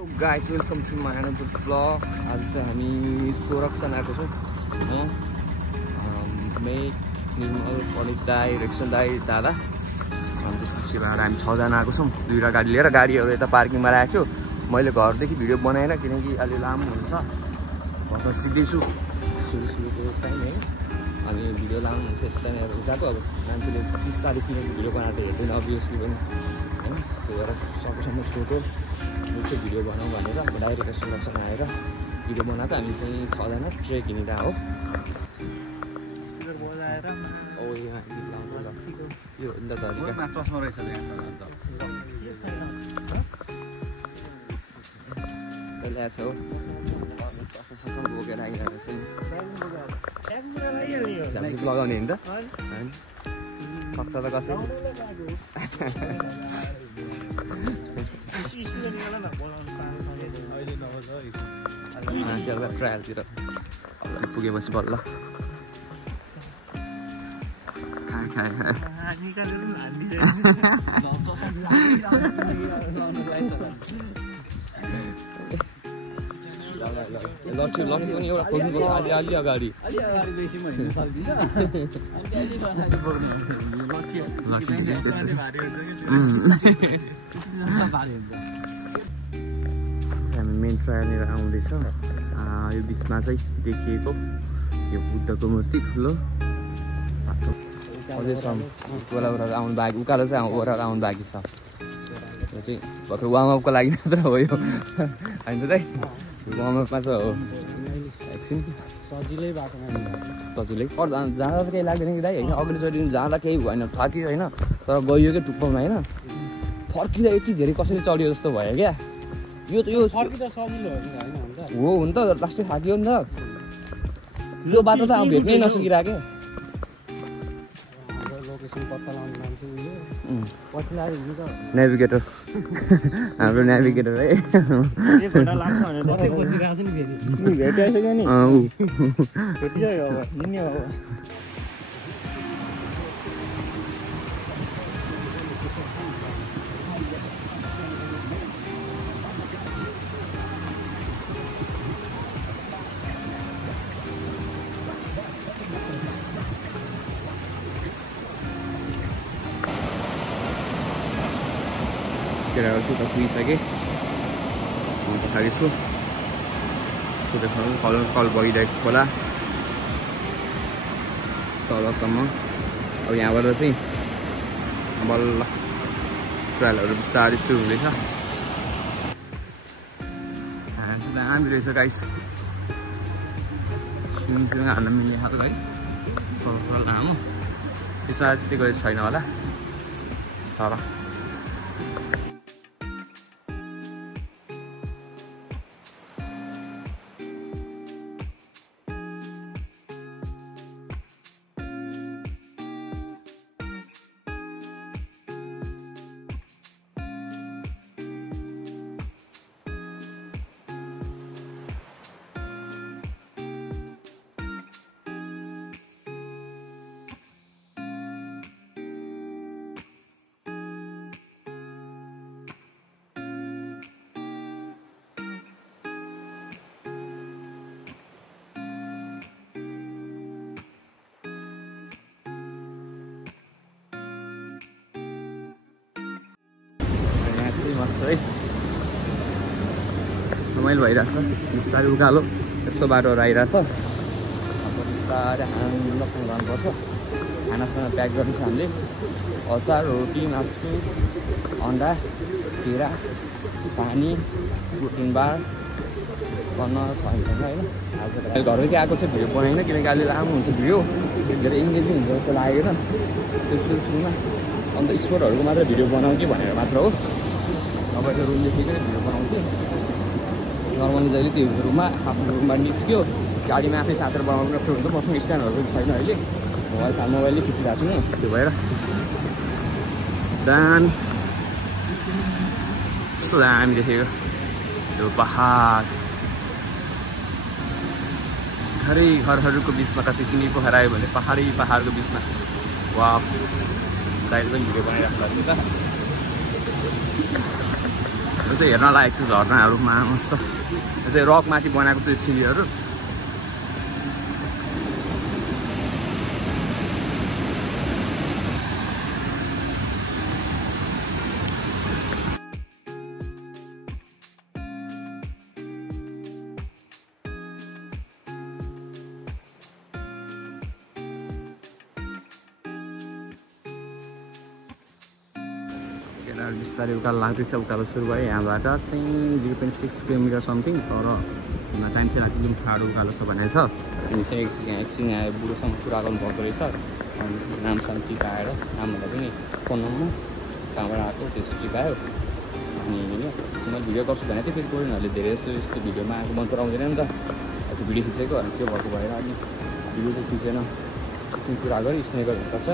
Hello guys welcome to my another blog. आज चाहिँ हामी सोरक्सन आएको छौँ हो। मेट निर्मल प्रदीप दाई रेक्सन दाई दादा अनि त्यसपछि हामी 6 जना आएको छौँ। 2टा गाडी लिएर गाडीहरू यता पार्किङमा राख्यो। मैले घरदेखि भिडियो बनाएन किनकि अलि लामो हुन्छ। घरमा सिक्दैछु सुरुको टाइम होइन अनि भिडियो लामो हुन्छ त्यहाँनिर गएको। अब मान्छेले 30-40 मिनटको भिडियो बनाएर हेर्दैन अभियसली पनि होइन। त्यही भएर सकेसम्म छोटो चाहिँ भिडियो बनाऊँ भनेर डाइरेक्ट सोरक्सन आएर भिडियो बनाएको। हामी चाहिँ 6 जना ट्रेक हिँडेर हो। यो अन्त चस्मा रहेछ ल्याएको छ हो। चस्मा बोकेर आइरहेको छ नि लगाउने नि त सक्छ त कसै ट्रायलतिर पुगेपछि बल्ल लट्ठी पनि एउटा खोज्नुपर्छ अलि अगाडि। हामी मेन ट्रायलनिर आउँदैछ। यो बिचमा चाहिँ देखिएको यो बुद्धको मूर्ति ठुलो अझैसम्म ओह्रालो आउनु बाँकी उकालो चाहिँ ओह्रालो आउनु बाँकी छ। यो चाहिँ भर्खर वार्मअपको लागि मात्र हो यो होइन त दाइ। वार्मअपमा चाहिँ हो एकछिन सजिलै बाटोमा सजिलै जाँदा त केही लाग्दैन कि दाइ होइन। अगाडिचोटि जाँदा केही भएन थाक्यो होइन तर गयो क्या टुप्पोमा होइन। फर्किँदा यति धेरै कसरी चढ्यो जस्तो भयो क्या। यो त यो फर्किँदा सजिलो हो नि त लास्टै थाक्यो नि त। यो बाटो त अब भेट्नै नसकिरहेको नेभिगेटर हाम्रो नेभिगेटर है केटाहरू त पुगिसकेँ म पछाडि छु। कल बगिरहेको खोला तलसम्म। अब यहाँबाट चाहिँ बल्ल ट्रायलहरू बिस्तारै सुरु हुँदैछ। दामी रहेछ गाइस सुइङ हाल्न मिल्ने खालको है सरल लामो त्यसमा त्यति गएको छैन होला तर है रमाइलो भइरहेछ। बिस्तारै उकालो यस्तो बाटोहरू आइरहेछ। अब बिस्तारै हाम्रोसँग जानुपर्छ। खानासँग प्याक गर्नु छ हामीले अचार रोटी मासु अन्डा केरा पानी प्रोटिन बार बन्न छ होइन। आज घरदेखि आएको चाहिँ भिडियो बनाएन किनकि अहिले लामो हुन्छ भिडियो धेरै इङ्गेजिङ हुन्छ जस्तो लागेन त्यो सुरुमा। अन्त स्पोर्टहरूको मात्र भिडियो बनाउँ कि भनेर मात्र हो। अब त्यो रुमदेखि नै भिडियो बनाउँथेँ नर्मली जहिले त्यो रुममा आफ्नो रुममा निस्क्यो गाडीमा आफै साथेर बनाउनु जस्तो हुन्छ। मसँग स्ट्यान्डहरू पनि छैन अहिले मोबाइलले खिचिरहेको छु म। त्यो भएर दामी कस्तो दामी देखेको त्यो पहाड घरहरूको बिचमा कति तिमी पोखरा आयो भने पहाडको बिचमा वाह दाइले पनि भिडियो बनाइराख्नु भएको थियो त। त्यो चाहिँ हेर्न लायक छ झरनाहरूमा मस्त यो चाहिँ रकमाथि बनाएको छ सिँढीहरू बिस्तारै उकालो लाग्दैछ उकालो सुरु भयो यहाँबाट चाहिँ 0.6 किलोमिटर समथिङ तर टाइम चाहिँ लाग्छ एकदम ठाडो उकालो छ भनेको छ अनि चाहिँ एकछिन यहाँ बुढोसँग कुरा गर्नु पर्दो रहेछ अनि त्यसपछि नामसँग टिकाएर नामहरूलाई पनि फोन नम्बर कहाँबाट आएको त्यस्तो टिकायो अनि त्यसमा भिडियो गर्छु भनेको थिएँ फेरि कोरियनहरूले धेरै जस्तो यस्तो भिडियोमा आएको मन पराउँदैन नि त त्यो भिडियो खिचेको अनि त्यो भएको भएर अनि भिडियो चाहिँ खिचेन एकछिन कुरा गरी स्नेकर हुनसक्छ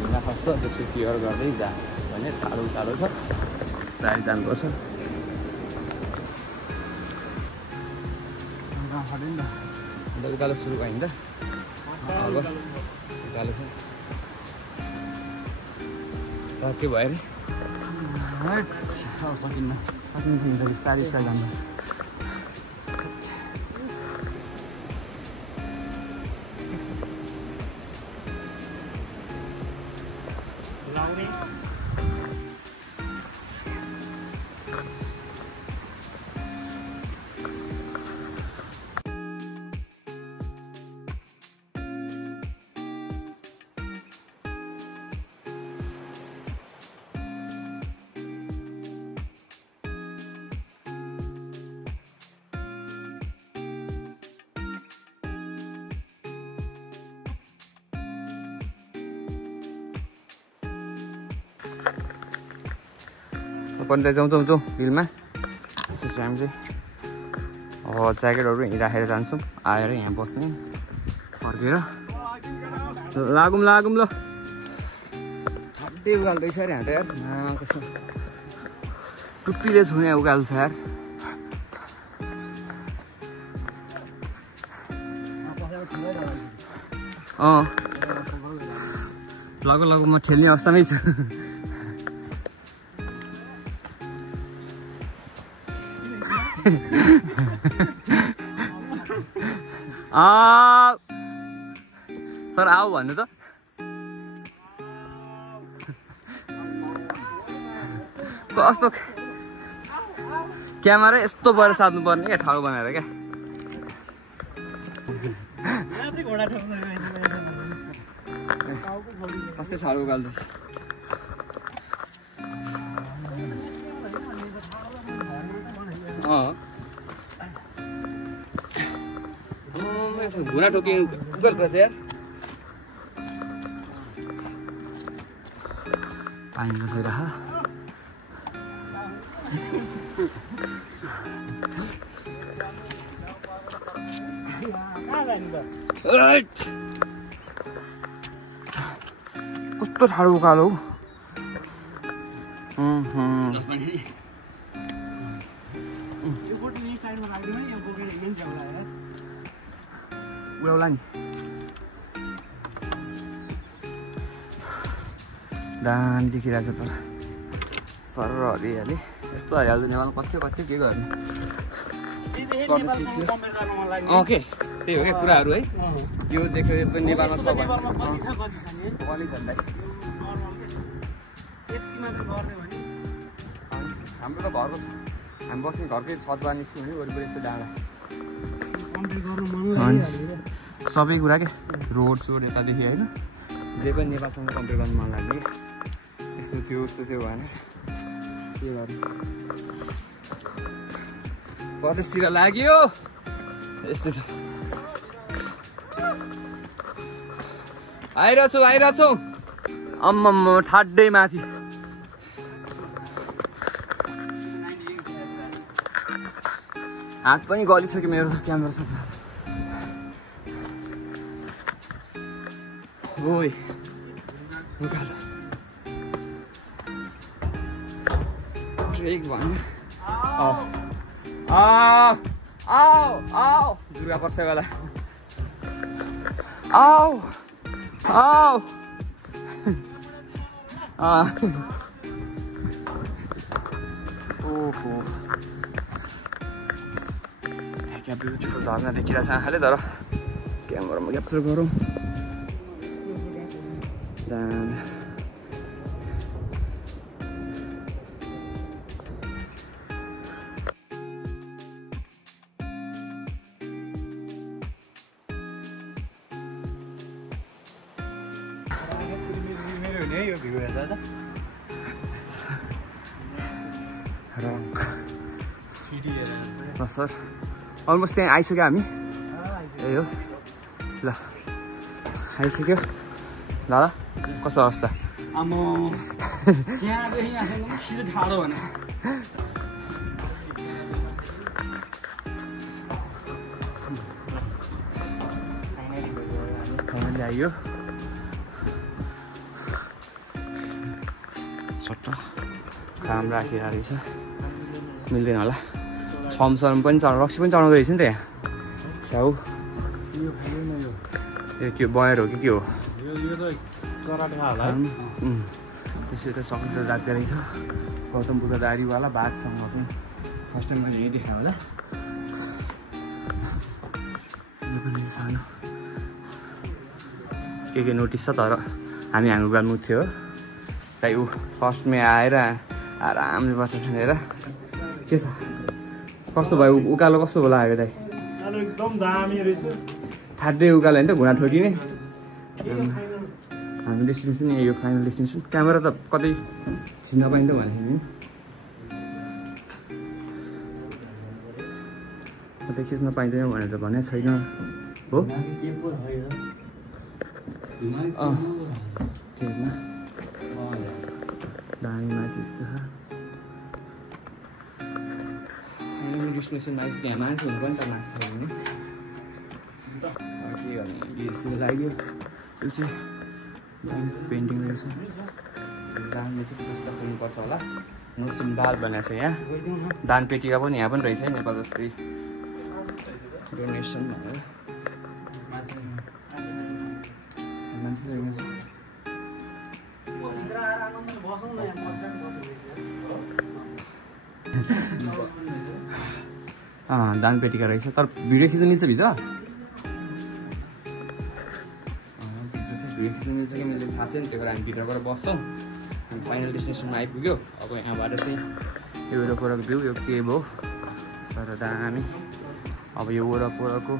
हिँड्न खस्छ त्यसको केयर गर्दै जा भने टाढो टाढो छ बिस्तारै जानुपर्छ अन्त उकालो सुरु भयो नि त अब उकालो छ के भयो अरे सकिन्न सकिन्छ बिस्तारै बिस्तारै जानुपर्छ पनि त जाउँ हिलमा त्यसपछि हामी चाहिँ अब ज्याकेटहरू हिँडिराखेर जान्छौँ आएर यहाँ बस्ने फर्केर लागौँ ल ठाड्डै उकाल्दैछ अरे यहाँ त यार कसो टुप्पीले छुने उकालो छ यार लगो म ठेल्ने अवस्थामै छु सर आऊ भन्नु त कस्तो क्यामेरा यस्तो भएर साध्नु पर्ने क्या ठाउँ बनाएर क्या कस्तो ठाउँ उकाल्दैछ घुना ठोकिनु उकाल्दैछ यार पानी बसाइरह कस्तो ठाडो उकालो उडाउला नि दामी देखिरहेछ तर सर हरियाली यस्तो हरियाली नेपालमा कति के गर्ने ओके त्यही हो क्या कुराहरू है यो देख्यो यो पनि नेपालमा छ भने हाम्रो त घरको हामी बस्ने घरकै छतबाट निस्क्यो भने वरिपरि यस्तो डाँडा सबै कुरा क्या रोड सोड यतादेखि होइन जे पनि नेपालसँग कम्पेयर गर्नु मन लाग्यो यस्तो थियो भने के गर्नु परदेशतिर लाग्यो यस्तो छ आइरहेको छु अम्म ठाड्डै माथि हात पनि गलिसक्यो मेरो क्यामेरा सक्दा ओइ उकालो ट्रेक भन्नु आओ दुर्गा पर्छ बेला आओ ओहो क्या ब्युटिफुल झर्ना देखिरहेको छ आँखाले तर क्यामेरामा क्याप्चर गरौँ सर अलमोस्ट त्यहाँ आइसक्यो हामी ए हो ल आइसक्यो दादा कस्तो अवस्था फाइनली आइयो छोटो काम राखेर रहेछ मिल्दैन होला छमसम्म पनि चढाउनु रक्सी पनि चढाउँदो रहेछ नि त यहाँ स्याउ यो के बयर हो कि के हो त्यसै त सक्नु राख्दो रहेछ गौतम बुद्ध दारीवाला बाघसँग चाहिँ फर्स्ट टाइम मैले यही देखाएँ होला यो पनि सानो के नोटिस छ तर हामी हाङ्गुगाल मुख थियो ताइ ऊ फर्स्टमै आएर आरामले बस्छ हेर के छ कस्तो भयो उकालो कस्तो होला आएको दाइ एकदम दामी रहेछ ठाड्दै उकालो होइन त घुँडा ठोकिने हाम्रो डेस्टिनेसन यो फाइनल डेस्टिनेसन क्यामेरा त कतै खिच्न पाइन्छ भनेको नि कतै खिच्न पाइँदैन भनेर भनेको छैन हो दामी माथि यस्तो छ डेस्टिनेसनमा आइसक्यो यहाँ मान्छे हुनु पनि त मान्छे छ भने के गर्ने यस्तो लाग्यो त्यो चाहिँ पेन्टिङ रहेछ दानले चाहिँ पुस्तक खोल्नुपर्छ होला मुस्लिम बाल बनाएको छ यहाँ दान पेटिका पनि यहाँ पनि रहेछ नेपाल जस्तै डोनेसन भनेर मान्छे दान पेटिका रहेछ तर भिडियो खिच्नु मिल्छ भित्र भिडियो खिच्नु मिल्छ कि मैले थाहा छैन त्यही भएर हामी भित्र गएर बस्छौँ हामी फाइनल डेस्टिनेसनमा आइपुग्यो अब यहाँबाट चाहिँ यो वरपरको भ्यू यो केभ हो सर दामी अब यो वरपरको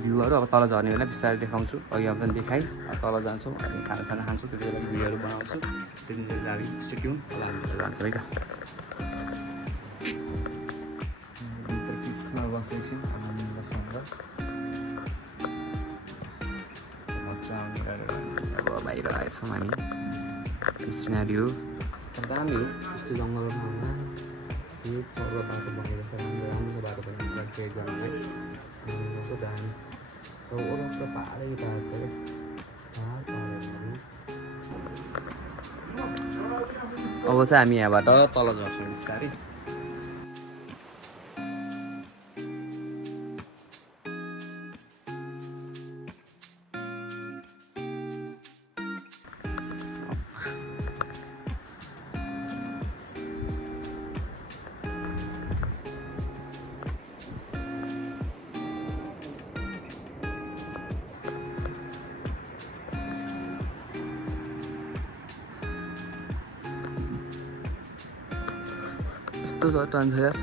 भ्यूहरू अब तल झर्ने बेला बिस्तारै देखाउँछु अघि अब पनि देखाएँ तल जान्छौँ हामी खानासाना खान्छौँ त्यति बेला भिडियोहरू बनाउँछु त्यति बेला हामी स्टेट्युन होला हामी जान्छौँ है त बसेको छु अब बाहिर आएछौँ हामी सिनारियो दामी हो यस्तो जङ्गलको ठाउँमा यो चौर बाटो बनेको छ राम्रो बाटो बनेको ट्रेक गर्नुलाई दामी वरपर पाहाडै पाहाड छ अब चाहिँ हामी यहाँबाट तल झर्छौँ बिस्तारै यस्तो चट्टान छ यार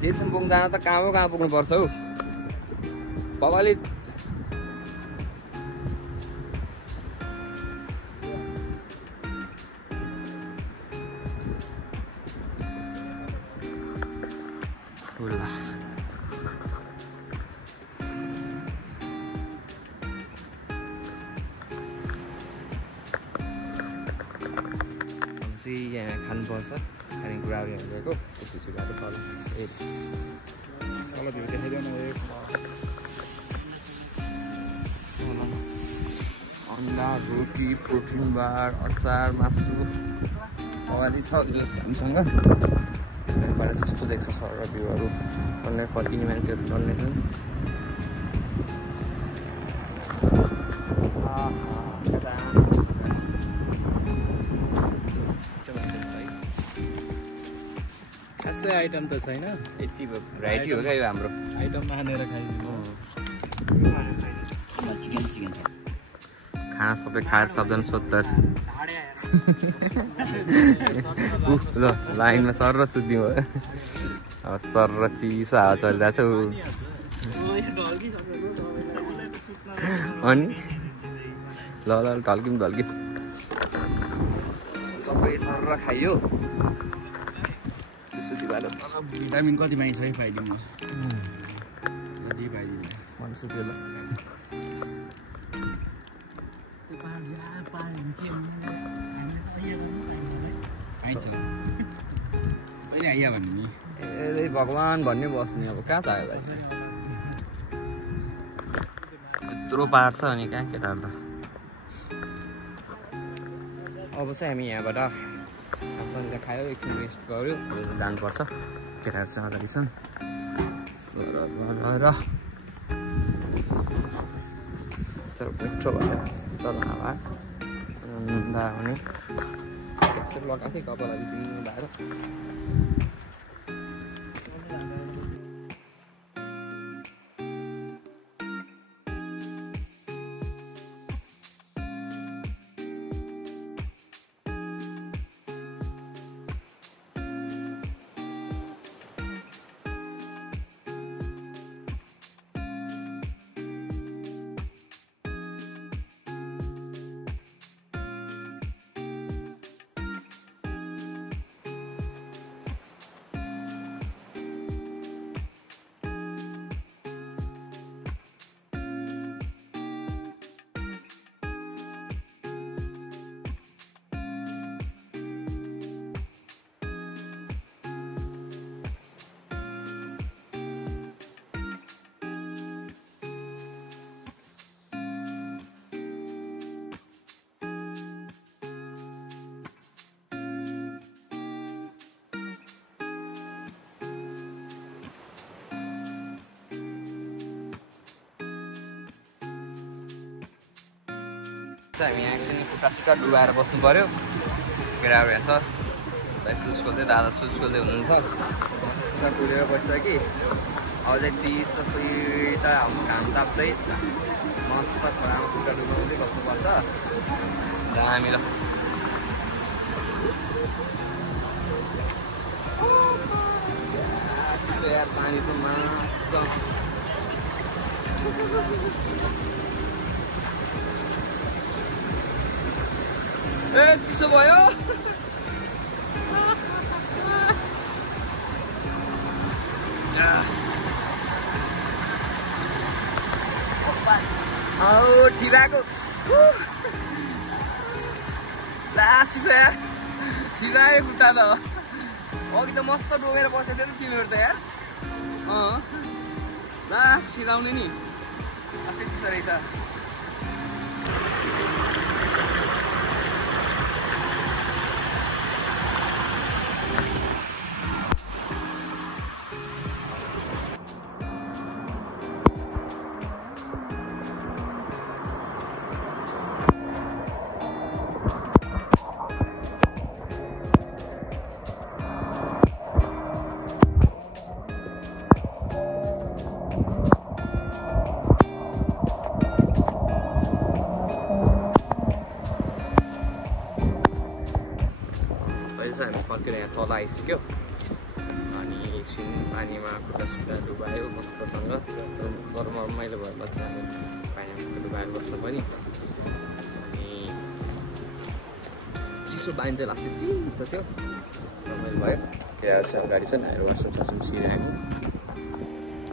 देशमबुङ जान त कहाँ पुग्नु पर्छ हौ बाबाले यहाँ खानुपर्छ अनि गुराउरीहरू गएको त्यसपछि बाटो तल तल भ्यू देखाइदेऊ न अन्डा रोटी प्रोटिन बार अचार मासु अगाडि छ हामीसँग बाहिर कस्तो देख्छ सर र भ्यूहरू डल्लै फर्किने मान्छेहरू डल्लै छन् खासै आइटम त छैन यति भेराइटी हो क्या यो हाम्रो आइटम मानेर खाइदिनु चिकन खाना सबै खाएर सबजना सोध्दा ल लाइनमा सर र सुत्दिउँ हो अब सर र चिसा हावा चलिरहेछ अनि ल ल ढल्किम सबै सर र खाइयो त्यसपछि भएर भिटामिन कति पाइन्छ है पाइदिनु कति पाइदिनु मन सुत्यो ल पाइन्छ कहिले आइया भन्ने नि ए भगवान् भन्ने बस्ने अब कहाँ त आयो भाइ यत्रो पार्छ अनि कहाँ केटाहरू त अब चाहिँ हामी यहाँबाट खाजा खायो एकछिन रेस्ट गऱ्यो जानुपर्छ केटाहरूसँग अगाडि छन् र मिठो भयो तल हावा हुने यसरी लगाएको थिएँ कपाल बिचिङ भएर हामी यहाँ एकछिन खुट्टा डुबाएर बस्नु पऱ्यो केटाहरू यहाँ छ भाइ सुज खोल्दै दादा सुज खोल्दै हुनुहुन्छ खुट्टा डुलेर बस्छ कि अझै चिज शीत घाम ताप्दै मस्त छोरामा खुट्टा डुबाउँदै बस्नुपर्छ दामी ल यार पानी त मस्त ए चिसो भयो ठिराको चिसो यार ठिरायो खुट्टा त अघि त मस्त डोगेर बसेको थियो नि तिमीहरू त यार लास्ट ठिराउने नि अस्ति चिसो रहेछ हामी फर्केर यहाँ तल आइसक्यो अनि एकछिन पानीमा खुट्टा डुबायो मस्तसँग तर रमाइलो भएर चाहिँ हामी पानीमा खुट्टा डुबाएर बस्नु पनि अनि चिसो पानी चाहिँ लास्टै चिसो थियो रमाइलो भयो केटाहरू चाहिँ अगाडि छन् हामी वासरुम छिरिरहेको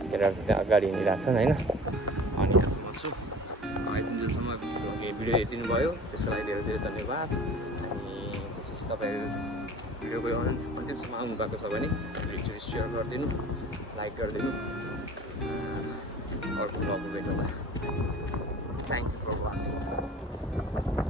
केटाहरू चाहिँ त्यहाँ अगाडि हिँडिरहेको छन् होइन अनि यहाँसम्म छु यतिन्जेलसम्म भिडियो हेरिदिनु भयो त्यसको लागि धेरै धेरै धन्यवाद अनि त्यसपछि तपाईँहरू भिडियोको अन्तिमसम्म आउनुभएको छ भने भिडियो सेयर गरिदिनु लाइक गरिदिनु अर्को ब्लगमा भेटौँला थ्याङ्क यू फर वाचिङ